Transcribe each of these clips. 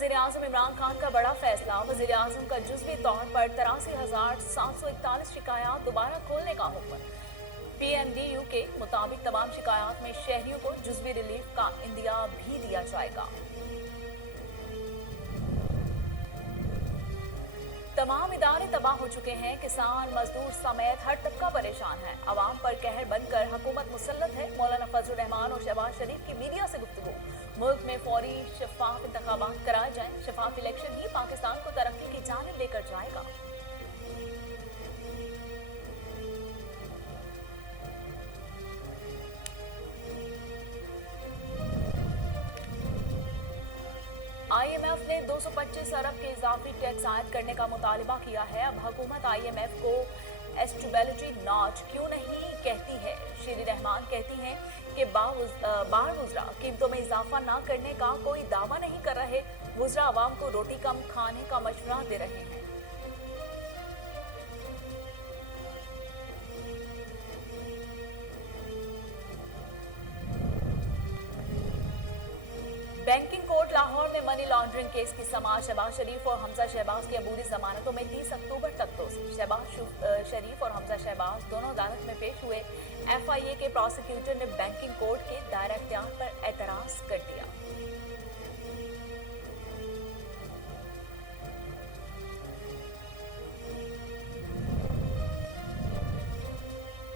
वज़ीर आज़म इमरान खान का बड़ा फैसला। वज़ीर आज़म का जुज़वी तौर पर 83,741 शिकायत दोबारा खोलने का हुक्म। PMDU के मुताबिक तमाम शिकायत में शहरियों को जुज़वी रिलीफ का इंदिया भी दिया जाएगा। तमाम इदारे तबाह हो चुके हैं। किसान, मजदूर समेत हर तबका परेशान है। अवाम पर कहर बनकर हुकूमत मुसल्लत है। मौलाना फजल रहमान और शहबाज शरीफ की मीडिया से गुफ्तगू। मुल्क में फौरी शफाफ इंतखाबात कराए जाएं। शफाफ इलेक्शन ही पाकिस्तान को तरक्की की जानिब लेकर जाएगा। IMF ने 225 अरब के इजाफी टैक्स आयद करने का मुतालबा किया है। अब हुकूमत IMF को एस्टेबिलिटी नॉच क्यों नहीं कहती है। शीरी रहमान कहती हैं कि बाहर वुज़रा कीमतों में इजाफा ना करने का कोई दावा नहीं कर रहे। वुज़रा आवाम को रोटी कम खाने का मशवरा दे रहे हैं। बैंकिंग कोर्ट लाहौर में मनी लॉन्ड्रिंग केस की समाअत। शहबाज शरीफ और हमजा शहबाज की अबूरी जमानतों में 30 अक्टूबर तक तोसी। शहबाज शरीफ और हमजा शहबाज दोनों अदालत में पेश हुए। FIA के प्रोसिक्यूटर ने बैंकिंग कोर्ट के दायरा इख्तियार पर एतराज कर दिया।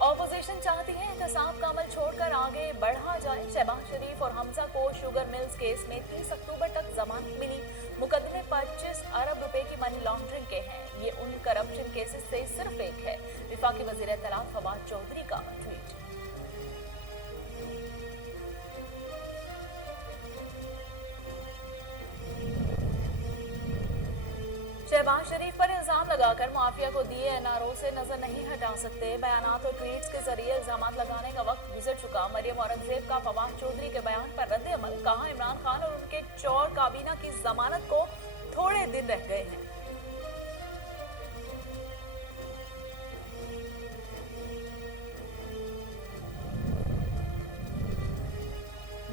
ऑपोजिशन चाहती है एहतसाब का अमल छोड़कर आगे बढ़ा जाए। शहबाज शरीफ और हमजा को शुगर मिल्स केस में 30 अक्टूबर तक जमानत मिली। मुकदमे 25 अरब रुपए की मनी लॉन्ड्रिंग के हैं। ये उन करप्शन केसेस से सिर्फ एक है। विफाकी वजीर इत्तलात फवाद चौधरी का ट्वीट। शहबाज शरीफ पर इल्जाम लगाकर माफिया को दिए NRO से नजर नहीं हटा सकते। बयानात और ट्वीट्स के जरिए इल्जाम लगाने का वक्त गुजर चुका। मरियम औरंगजेब का फवाद चौधरी के बयान पर रद्द अमल। कहा, इमरान खान और उनके चौर काबीना की जमानत को थोड़े दिन रह गए हैं।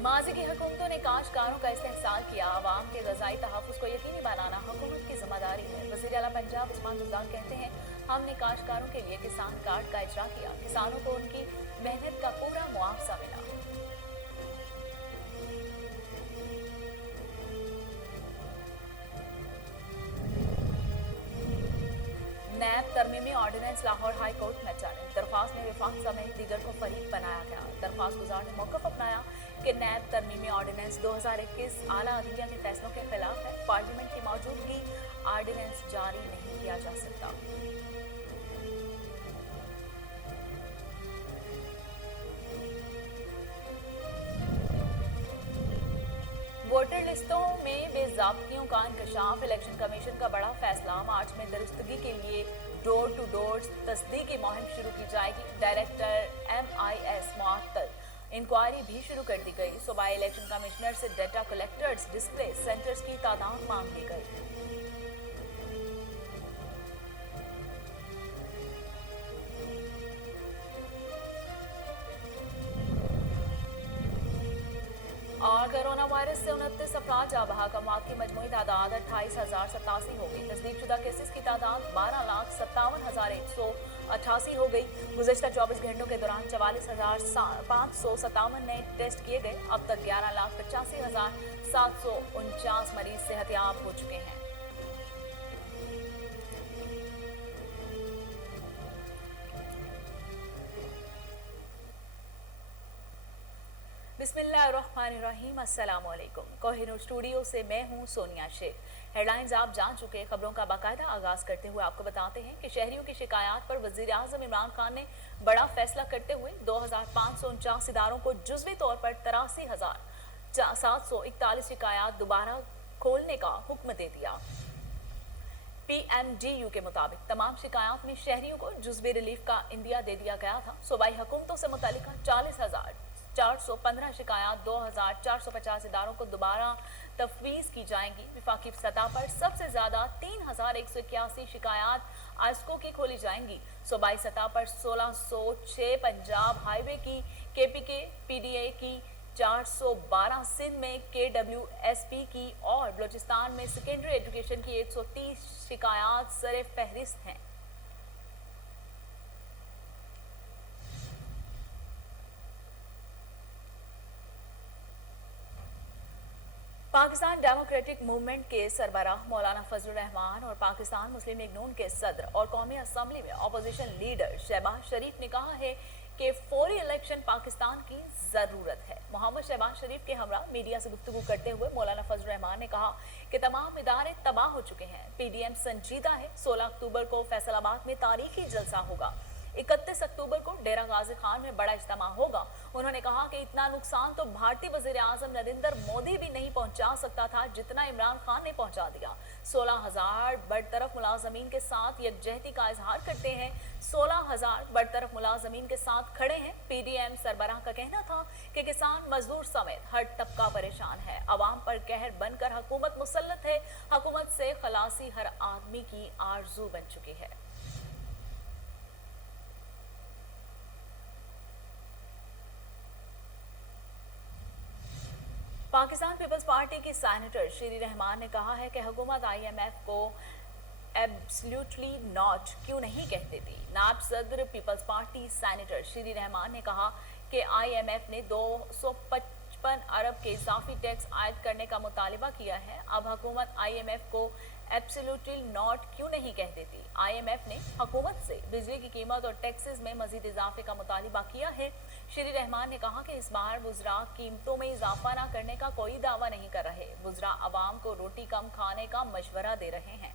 माजी की हुकूमतों ने काश्तकारों का इस्तेहसाल किया। आवाम के ग़िज़ाई तहफ़्फ़ुज़ को यकीनी बनाना हुकूमत की जिम्मेदारी है। वज़ीर आला पंजाब उस्मान रज़ाक कहते हैं, हमने काश्तकारों के लिए किसान कार्ड का इजरा किया। किसानों को उनकी मेहनत का पूरा मुआवजा मिला। नैब तरमीमी ऑर्डिनेंस लाहौर हाई कोर्ट में चैलेंज। दरख्वास्त में विफाक समेत दीगर को फरीक बनाया गया। दरख्वास्त गुजार ने मौक़िफ़ अपनाया कि नैब तरमीमी ऑर्डिनेंस 2021 आला अदलिया के फैसलों के खिलाफ है। पार्लियामेंट की मौजूदगी ऑर्डिनेंस जारी नहीं किया जा सकता। वोटर लिस्टों में बेज़ाब्तियों का इंकशाफ। इलेक्शन कमीशन का बड़ा फैसला। मार्च में दुरुस्तगी के लिए डोर टू डोर तस्दीकी मुहिम शुरू की जाएगी। डायरेक्टर MIS मुअत्तल। इंक्वायरी भी शुरू कर दी गई। सूबाई इलेक्शन कमिश्नर से डेटा कलेक्टर्स डिस्प्ले सेंटर्स की तादाद मांग ली गई। और कोरोना वायरस से 29 अफराद जाँ बहक। अमवात की मजमूई तादाद 28,087 हो गई। तस्दीकशुदा केसेस की तादाद 12,57,188 हो गई। गुज़श्ता 24 घंटों के दौरान 44,557 नए टेस्ट किए गए। अब तक 11,85,749 मरीज सेहतयाब हो चुके हैं। बिस्मिल्लाहिर्रहमानिर्रहीम। अस्सलाम वालेकुम। कोहिनूर स्टूडियो से मैं हूं सोनिया शेख। हेडलाइंस आप जान चुके। खबरों का बाकायदा आगाज करते हुए आपको बताते हैं कि शहरियों की शिकायत पर वज़ीर आज़म इमरान खान ने बड़ा फैसला करते हुए 2,549 इदारों को जुज़वी तौर पर 83,741 शिकायत दोबारा खोलने का हुक्म दे दिया। PMDU के मुताबिक तमाम शिकायत में शहरियों को जुज़वी रिलीफ का इंदिया दे दिया गया था। सूबाई हुकूमतों से मुतल्लिका 40,415 शिकायत 2,450 इदारों को दोबारा तफवीज़ की जाएंगी। विफाकी सतह पर सबसे ज्यादा 3,181 शिकायत आइस्को की खोली जाएंगी। सूबाई सतह पर 1,606 पंजाब हाईवे की, KPK PDA की 412 सिंध में KWSP की और बलूचिस्तान में सेकेंडरी एजुकेशन की 130 शिकायत सरे फहरिस्त हैं। पाकिस्तान डेमोक्रेटिक मूवमेंट के सरबराह मौलाना फजलुर रहमान और पाकिस्तान मुस्लिम लीग नून के सदर और कौमी असम्बली में अपोजिशन लीडर शहबाज शरीफ ने कहा है कि फौरी इलेक्शन पाकिस्तान की जरूरत है। मोहम्मद शहबाज शरीफ के हमरा मीडिया से गुफ्तगू करते हुए मौलाना फजलुर रहमान ने कहा कि तमाम इदारे तबाह हो चुके हैं। PDM संजीदा है। 16 अक्टूबर को फैसलाबाद में तारीखी जलसा होगा। 31 अक्टूबर को डेरा गाजी खान में बड़ा इज्तिमा होगा। उन्होंने कहा कि इतना नुकसान तो भारतीय वजीर आजम नरेंद्र मोदी भी नहीं पहुंचा सकता था जितना इमरान खान ने पहुंचा दिया। 16,000 बरतरफ मुलाजमीन के साथ यकजहती का इजहार करते हैं। 16,000 बरतरफ मुलाजमीन के साथ खड़े हैं। PDM सरबराह का कहना था कि किसान मजदूर समेत हर तबका परेशान है। अवाम पर कहर बनकर हुकूमत मुसल्लत है। हुकूमत से खलासी हर आदमी की आरजू बन चुकी है। पाकिस्तान पीपल्स पार्टी की सेनेटर शीरी रहमान ने कहा है कि हुकूमत IMF को एब्सोल्युटली नॉट क्यों नहीं कह देती। नायब सदर पीपल्स पार्टी सेनेटर शीरी रहमान ने कहा कि IMF ने 255 अरब के इजाफी टैक्स आयद करने का मुतालिबा किया है। अब हुकूमत IMF को एब्सोल्युटली नॉट क्यों नहीं कह देती। IMF ने हुकूमत से बिजली की कीमत और टैक्सेस में मजीद इजाफे का मुतालिबा किया है। श्री रहमान ने कहा कि इस बार वुज़रा कीमतों में इजाफा न करने का कोई दावा नहीं कर रहे। वुज़रा अवाम को रोटी कम खाने का मशवरा दे रहे हैं।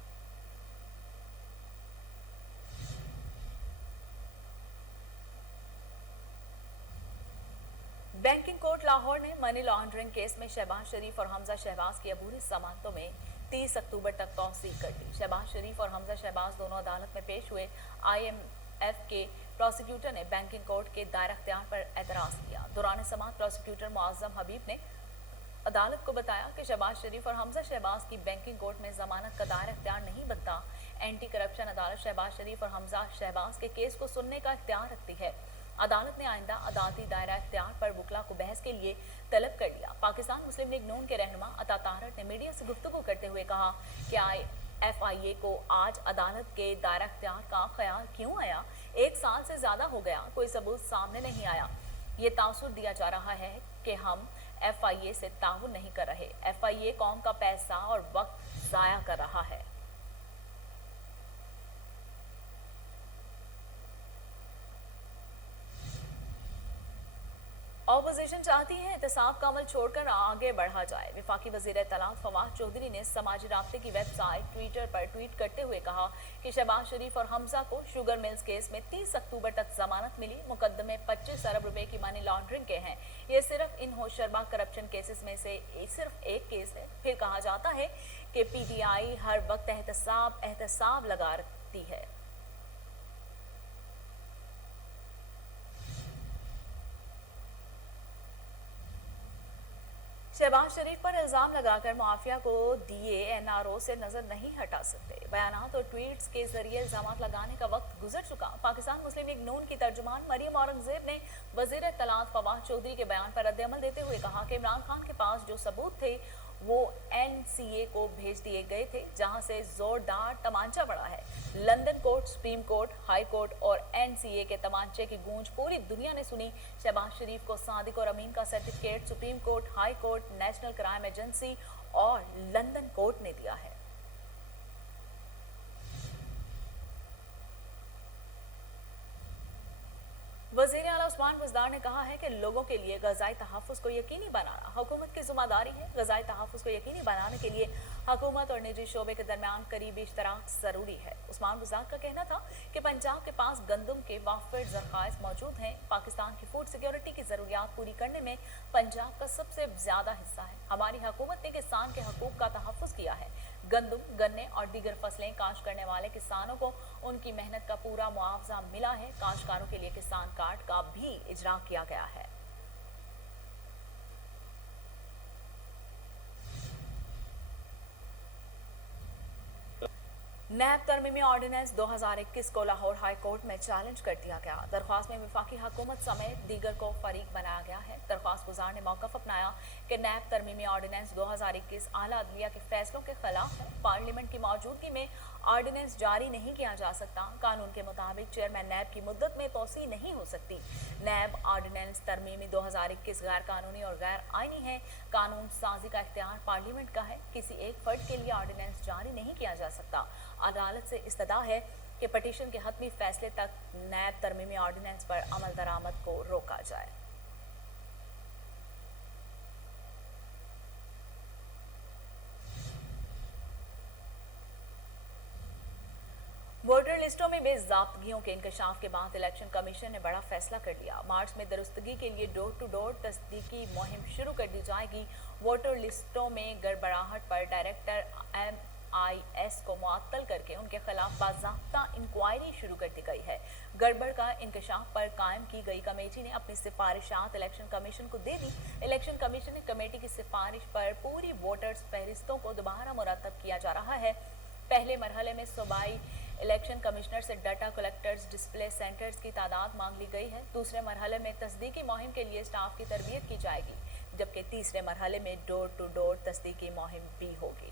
बैंकिंग कोर्ट लाहौर ने मनी लॉन्ड्रिंग केस में शहबाज शरीफ और हमजा शहबाज की अबूरी जमानतों में 30 अक्टूबर तक तौसीक कर दी। शहबाज शरीफ और हमजा शहबाज दोनों अदालत में पेश हुए। IMF के प्रोसिक्यूटर ने बैंकिंग कोर्ट के दायरा इख्तियार पर एतराज किया। दौरान समाअत प्रोसिक्यूटर मुअज्जम हबीब ने अदालत को बताया कि शहबाज शरीफ और हमजा शहबाज की बैंकिंग कोर्ट में जमानत का दायरा इख्तियार नहीं बनता। एंटी करप्शन अदालत शहबाज शरीफ और हमजा शहबाज के केस को सुनने का इख्तियार रखती है। अदालत ने आइंदा अदालती दायरा इख्तियार पर वकला को बहस के लिए तलब कर लिया। पाकिस्तान मुस्लिम लीग नून के रहनुमा अता तारट ने मीडिया से गुफ्तगू करते हुए कहा कि FIA को आज अदालत के दायरा इख्तियार का ख्याल क्यों आया। 1 साल से ज्यादा हो गया, कोई सबूत सामने नहीं आया। ये तासुर दिया जा रहा है कि हम FIA से ताउन नहीं कर रहे। FIA कौम का पैसा और वक्त जाया कर रहा है। ऑपोजिशन चाहती है एहतसाब का अमल छोड़कर आगे बढ़ा जाए। वफाकी वजीर इत्तलात फवाद चौधरी ने समाजी राब्ते की वेबसाइट ट्विटर पर ट्वीट करते हुए कहा कि शहबाज शरीफ और हमजा को शुगर मिल्स केस में 30 अक्टूबर तक जमानत मिली। मुकदमे 25 अरब रुपए की मनी लॉन्ड्रिंग के हैं। ये सिर्फ इन होशरबा करप्शन केसेस में से सिर्फ एक केस है। फिर कहा जाता है कि PTI हर वक्त एहतसाब लगा रखती है। शहबाज शरीफ पर इल्जाम लगाकर मुआफिया को दिए NRO से नजर नहीं हटा सकते। बयानात और ट्वीट्स के जरिए इल्जाम लगाने का वक्त गुजर चुका। पाकिस्तान मुस्लिम लीग नून की तर्जुमान मरियम औरंगजेब ने वजीर इत्तलात फवाद चौधरी के बयान पर रद्द-ए-अमल देते हुए कहा कि इमरान खान के पास जो सबूत थे वो NCA को भेज दिए गए थे, जहां से जोरदार तमांचा पड़ा है। London court, supreme court, high court और NCA के तमांचे की गूंज पूरी दुनिया ने सुनी। शहबाज शरीफ को सादिक और अमीन का certificate supreme court, high court, national crime agency और लंदन कोर्ट ने दिया है। वज़ीर आला उस्मान बुज़दार ने कहा है कि लोगों के लिए ग़ज़ाई तहफ़्फ़ुज़ को यकीनी बनाना हुकूमत की ज़िम्मेदारी है। ग़ज़ाई तहफ़्फ़ुज़ को यकीनी बनाने के लिए हुकूमत और निजी शोबे के दरमियान करीबी इश्तराक ज़रूरी है। उस्मान बुज़दार का कहना था कि पंजाब के पास गंदम के वाफिर ज़ख़ाइर मौजूद हैं। पाकिस्तान की फूड सिक्योरिटी की ज़रूरियात पूरी करने में पंजाब का सबसे ज़्यादा हिस्सा है। हमारी हुकूमत ने किसान के हकूक़ का तहफ़्फ़ुज़ किया है। गंदम, गन्ने और दीगर फसलें काश्त करने वाले किसानों को उनकी मेहनत का पूरा मुआवजा मिला है। काश्तकारों के लिए किसान कार्ड का भी इजरा किया गया है। नैब तरमीमी ऑर्डिनेंस 2021 को लाहौर हाई कोर्ट में चैलेंज कर दिया गया। दरख्वास्त में वफाकी हुकूमत समेत दीगर को फरीक बनाया गया है। दरख्वास्त गुजार ने मौक़िफ़ अपनाया कि नैब तरमीमी ऑर्डिनेंस 2021 आला अदलिया के फैसलों के खिलाफ है। पार्लियामेंट की मौजूदगी में ऑर्डिनेंस जारी नहीं किया जा सकता। कानून के मुताबिक चेयरमैन नैब की मुद्दत में तोसी नहीं हो सकती। नैब ऑर्डिनेंस तरमीमी 2021 गैर कानूनी और गैर आईनी है। कानून साजी का इख्तियार पार्लियामेंट का है। किसी एक फर्द के लिए ऑर्डिनेंस जारी नहीं किया जा सकता। अदालत से इस्तदा है कि पटिशन के हतमी फैसले तक नैब तरमीमी ऑर्डिनेंस पर अमल दरामद को रोका जाए। वोटर लिस्टों में बेज़ाब्तगियों के इंकशाफ के बाद इलेक्शन कमीशन ने बड़ा फैसला कर लिया। मार्च में दुरुस्तगी के लिए डोर टू डोर तस्दीकी मुहिम शुरू कर दी जाएगी। वोटर लिस्टों में गड़बड़ाहट पर डायरेक्टर MIS को मुअत्तल करके उनके खिलाफ बाज़ाब्ता इंक्वायरी शुरू कर दी गई है। गड़बड़ का इंकशाफ पर कायम की गई कमेटी ने अपनी सिफारिशात इलेक्शन कमीशन को दे दी। इलेक्शन कमीशन ने कमेटी की सिफारिश पर पूरी वोटर्स फहरिस्तों को दोबारा मुरतब किया जा रहा है। पहले मरहले में सूबाई इलेक्शन कमिश्नर से डाटा कलेक्टर्स डिस्प्ले सेंटर्स की तादाद मांग ली गई है। दूसरे मरहले में तस्दीकी मुहिम के लिए स्टाफ की तरबियत की जाएगी, जबकि तीसरे मरहले में डोर टू डोर तस्दीकी मुहिम भी होगी।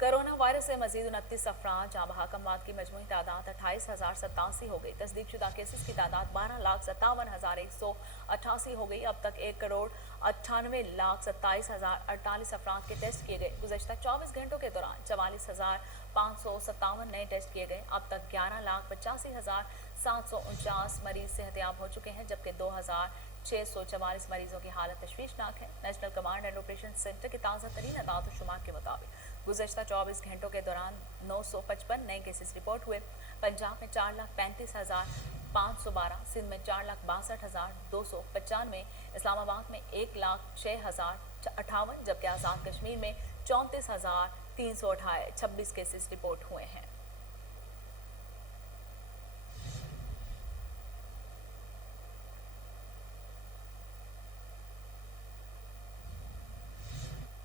कोरोना वायरस से मजीद 29 अफराद जहाँ बहकमवात की मजमूई तादाद 28,087 हो गई। तस्दीक शुदा केसेस की तादाद 12,57,188 हो गई। अब तक 1,98,27,048 अफराद के टेस्ट किए गए। गुज़श्ता 24 घंटों के दौरान 44,557 नए टेस्ट किए गए। अब तक 11,85,749 मरीज सेहतयाब हो चुके हैं, जबकि 2,644 मरीजों की हालत तशवीशनाक है। National command and operation centre के ताज़ा तरीन अदाद शुमार के मुताबिक गुज़श्ता 24 घंटों के दौरान 955 नए केसेस रिपोर्ट हुए। पंजाब में 4,35,512, सिंध में 4,62,295, इस्लामाबाद में 1,06,058, जबकि आज़ाद कश्मीर में 34,326 केसेस रिपोर्ट हुए हैं।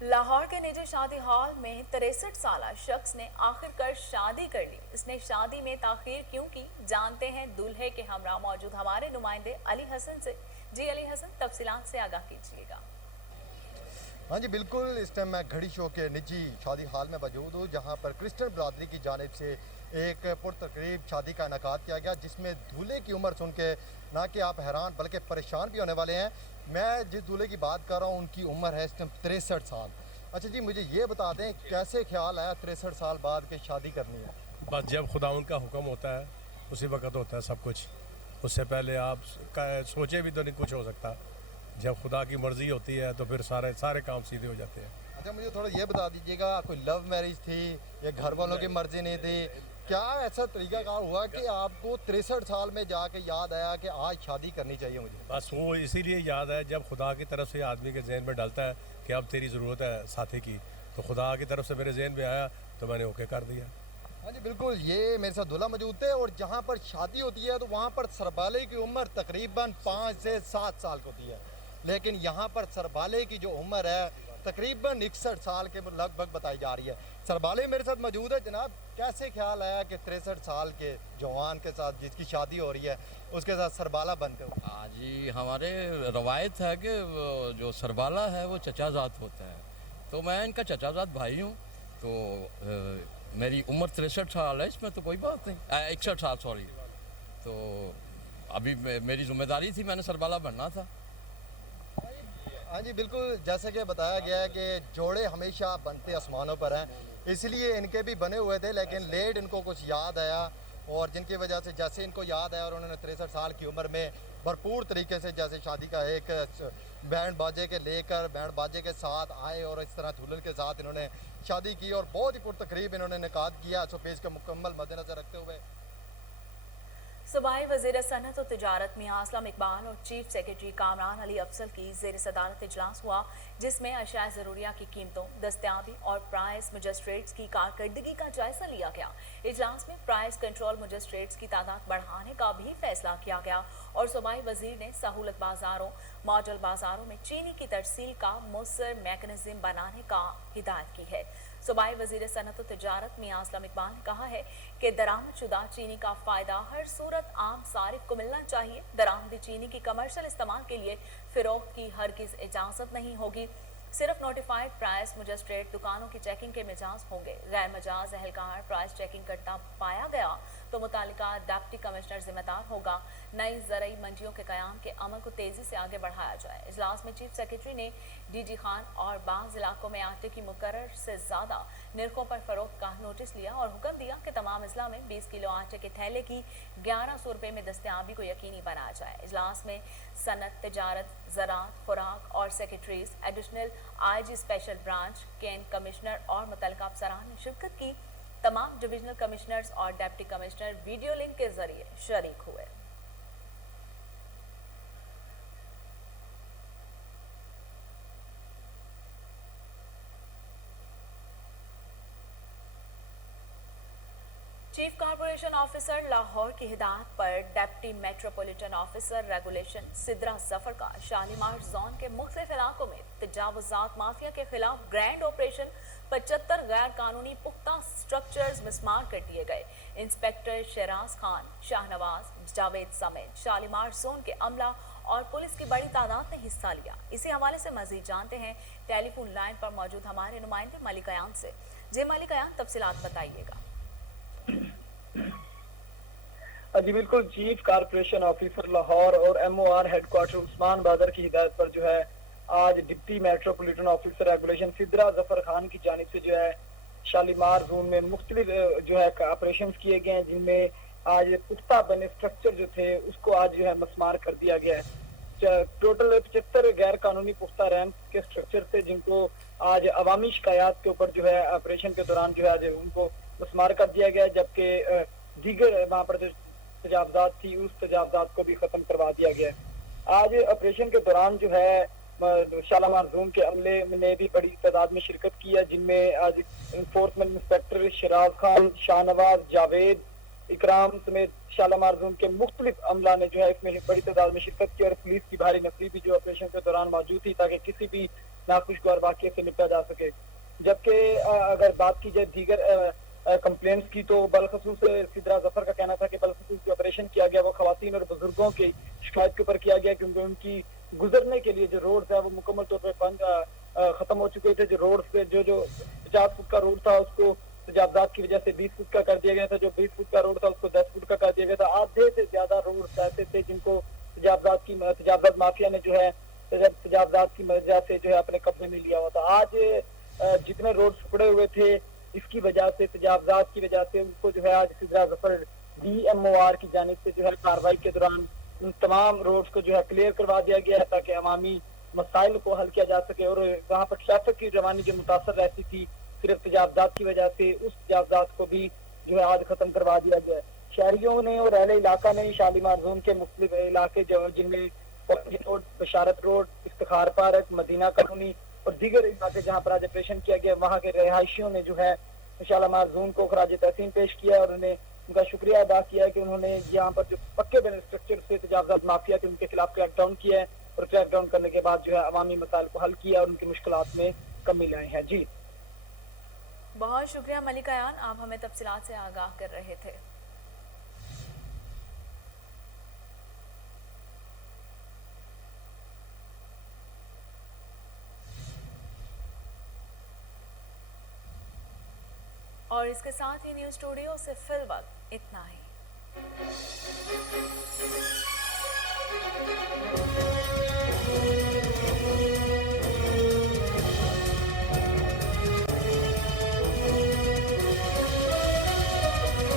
लाहौर के निजी शादी हॉल में 63 साला शख्स ने आखिरकार शादी कर ली। इसने शादी में ताखीर क्यों की, जानते हैं दूल्हे के हमरा मौजूद हमारे नुमाइंदे अली हसन से। जी अली हसन, तफसीलात से आगाह कीजिएगा। हाँ जी बिल्कुल, इस टाइम मैं घड़ी शो के निजी शादी हॉल में मौजूद हूँ, जहाँ पर क्रिश्चियन बरादरी की जानिब से एक पुरतकरीब शादी का इनेकाद किया गया, जिसमें दूल्हे की उम्र सुन के ना कि आप हैरान बल्कि परेशान भी होने वाले हैं। मैं जिस दूल्हे की बात कर रहा हूँ उनकी उम्र है इस टाइम 63 साल। अच्छा जी, मुझे ये बता दें कैसे ख्याल आया 63 साल बाद के शादी करनी है? बस जब खुदा उनका हुक्म होता है उसी वक्त होता है सब कुछ। उससे पहले आप सोचे भी तो नहीं कुछ हो सकता। जब खुदा की मर्ज़ी होती है तो फिर सारे काम सीधे हो जाते हैं। अच्छा, मुझे थोड़ा ये बता दीजिएगा, कोई लव मैरिज थी या घर वालों की मर्ज़ी नहीं थी? क्या ऐसा तरीक़ाकार हुआ कि आपको 63 साल में जाके याद आया कि आज शादी करनी चाहिए मुझे? बस वो इसीलिए याद है जब खुदा की तरफ से आदमी के जहन में डलता है कि अब तेरी ज़रूरत है साथी की, तो खुदा की तरफ से मेरे जहन में आया तो मैंने ओके कर दिया। हाँ जी बिल्कुल, ये मेरे साथ दूल्हा मौजूद थे और जहाँ पर शादी होती है तो वहाँ पर सरबाले की उम्र तकरीबन 5 से 7 साल की होती है, लेकिन यहाँ पर सरबाले की जो उम्र है तकरीबन 61 साल के लगभग बताई जा रही है। सरबाले मेरे साथ मौजूद है। जनाब, कैसे ख्याल आया कि 63 साल के जवान के साथ जिसकी शादी हो रही है उसके साथ सरबाला बनते हो? हाँ जी, हमारे रवायत है कि जो सरबाला है वो चचाजाद होता है, तो मैं इनका चचाजाद भाई हूँ। तो मेरी उम्र 63 साल है, इसमें तो कोई बात नहीं। 61 साल सॉरी। तो अभी मेरी जिम्मेदारी थी, मैंने सरबाला बनना था। हाँ जी बिल्कुल, जैसे कि बताया गया है कि जोड़े हमेशा बनते आसमानों पर हैं, इसलिए इनके भी बने हुए थे, लेकिन लेट इनको कुछ याद आया और जिनकी वजह से जैसे इनको याद आया और उन्होंने 63 साल की उम्र में भरपूर तरीके से जैसे शादी का एक बैंड बाजे के लेकर बैंड बाजे के साथ आए और इस तरह दुल्हन के साथ इन्होंने शादी की और बहुत ही पुरतकरीब इन्होंने निकाह किया। सो पेश का मुकम्मल मद्देनजर रखते हुए सूबाई वज़ीर सनअत और तिजारत मियां असलम इकबाल और चीफ सेक्रेटरी कामरान अली अफसल की ज़ेर सदारत इजलास हुआ, जिसमें अशिया ज़रूरिया की कीमतों, दस्तयाबी और प्राइस मजिस्ट्रेट्स की कारकर्दगी का जायजा लिया गया। इजलास में प्राइस कंट्रोल मजिस्ट्रेट्स की तादाद बढ़ाने का भी फैसला किया गया और सूबाई वज़ीर ने सहूलत बाजारों, मॉडल बाजारों में चीनी की तरसील का मुसर मैकेनिज्म बनाने का हिदायत की है। सूबाई वज़ीर सनअत और तिजारत मियां असलम इकबाल ने कहा है कि दरामदशुदा चीनी का फ़ायदा हर सूरत आम सारिफ को मिलना चाहिए। दरामदी चीनी की कमर्शियल इस्तेमाल के लिए फ़रोख्त की हरगिज़ इजाज़त नहीं होगी। सिर्फ नोटिफाइड प्राइस मजिस्ट्रेट दुकानों की चेकिंग के मिजाज होंगे। गैर मजाज एहलकार प्राइस चेकिंग करता पाया गया तो मुतालिका डिप्टी कमिश्नर जिम्मेदार होगा। नई ज़रई मंडियों के क़याम के अमल को तेज़ी से आगे बढ़ाया जाए। इजलास में चीफ सेक्रेटरी ने DG खान और बाज़ इलाकों में आटे की मुकर्रर से ज़्यादा निर्खों पर फ़रोख्त का नोटिस लिया और हुक्म दिया कि तमाम अजला में 20 किलो आटे के थैले की 1100 रुपये में दस्तयाबी को यकीनी बनाया जाए। इजलास में सनत, तिजारत, ज़राअत, खुराक और secretaries, additional IG special branch, can commissioner और मुतल्लिका अफसरान ने शिरकत की। तमाम डिविजनल कमिश्नर्स और डिप्टी कमिश्नर वीडियो लिंक के जरिए शरीक हुए। चीफ कॉर्पोरेशन ऑफिसर लाहौर की हिदायत पर deputy metropolitan officer regulation Sidra Zafar का शालीमार जोन के मुख्तलिफ इलाकों में तजावुज़ात माफिया के खिलाफ ग्रैंड ऑपरेशन 75 गैर कानूनी पुख्ता स्ट्रक्चर्स मिसमार कर दिए गए। इंस्पेक्टर शहराज खान, शाहनवाज, जावेद समेत शालीमार जोन के अमला और पुलिस की बड़ी तादाद ने हिस्सा लिया। इसी हवाले से मजीद जानते हैं टेलीफोन लाइन पर मौजूद हमारे नुमाइंदे मलिक अयान से। जी मलिक अयान, तफसीलात बताइएगा। जी बिल्कुल, चीफ कारपोरेशन ऑफिसर लाहौर और MOR हेडक्वार्टर उस्मान बादर की हिदायत पर जो है आज deputy metropolitan officer regulation Sidra Zafar Khan की जानिब से जो है शालीमार जोन में मुख्तलिफ जो है ऑपरेशन किए गए हैं, जिनमें आज पुख्ता बने स्ट्रक्चर जो थे उसको आज जो है मस्मार कर दिया गया है। टोटल 75 गैर कानूनी पुख्ता रैंप के स्ट्रक्चर थे, जिनको आज अवामी शिकायत के ऊपर जो है ऑपरेशन के दौरान जो है आज उनको मस्मार कर दिया गया, जबकि दीगर वहाँ पर जो तजावजात थी उस तजावजात को भी खत्म करवा दिया गया। आज ऑपरेशन के दौरान जो है शालीमार जोन के अमले ने भी बड़ी तादाद में शिरकत की है, जिनमें आज इन्फोर्समेंट इंस्पेक्टर शहराज खान, शाहनवाज, जावेद, इकराम समेत शालीमार जोन के मुख्तलिफ अमला ने जो है इसमें बड़ी तादाद में शिरकत की और पुलिस की भारी नफरी भी जो ऑपरेशन के दौरान मौजूद थी ताकि किसी भी नाखुशगवार वाक़ये से निपटा जा सके। जबकि अगर बात की जाए दीगर कंप्लेंट्स की तो बलखसूस सिद्रा जफर का कहना था कि बलखसूस जो ऑपरेशन किया गया वो खवातीन और बुजुर्गों की शिकायत के ऊपर किया गया, क्योंकि उनकी गुजरने के लिए जो रोड है वो मुकम्मल तौर पर बंद खत्म हो चुके थे। जो रोड से जो 50 फुट का रोड था उसको तजावजात की वजह से 20 फुट का कर दिया गया था, जो 20 फुट का रोड था उसको 10 फुट का कर दिया गया था। आधे से ज्यादा रोड ऐसे थे जिनको तजावजात माफिया ने जो है तजावजात की वजह से जो है अपने कब्जे में लिया हुआ था। आज जितने रोड टुकड़े हुए थे इसकी वजह से, तजावजात की वजह से उनको जो है आज सिद्रा जफर DMOR की जानिब से जो है कार्रवाई के दौरान उन तमाम रोड्स को जो है क्लियर करवा दिया गया है ताकि अवामी मसाइल को हल किया जा सके। और वहाँ पर ट्रैफिक की रवानी जो मुतासर रहती थी सिर्फ तजावजात की वजह से, उस तजावजात को भी जो है आज खत्म करवा दिया गया है। शहरियों ने और अहले इलाका ने शालीमार जोन के मुख्तलिफ इलाके जिनमें road, Basharat road, Iftikhar park, Madina colony और दीगर इलाके जहाँ पर आज ऑपरेशन किया गया, वहाँ के रहायशियों ने जो है शालीमार जोन को खराज तहसीन पेश किया और उन्हें उनका शुक्रिया अदा किया कि उन्होंने यहाँ पर जो पक्के बने स्ट्रक्चर से तजावजात माफिया थे उनके खिलाफ क्रैकडाउन किया है और क्रैकडाउन करने के बाद जो है अवामी मसाइल को हल किया और उनकी मुश्किलात में कमी लाई है। जी बहुत शुक्रिया मलिक अयान, आप हमें तफसीलात से आगाह कर रहे थे। और इसके साथ ही न्यूज़ स्टूडियो से फिलहाल इतना।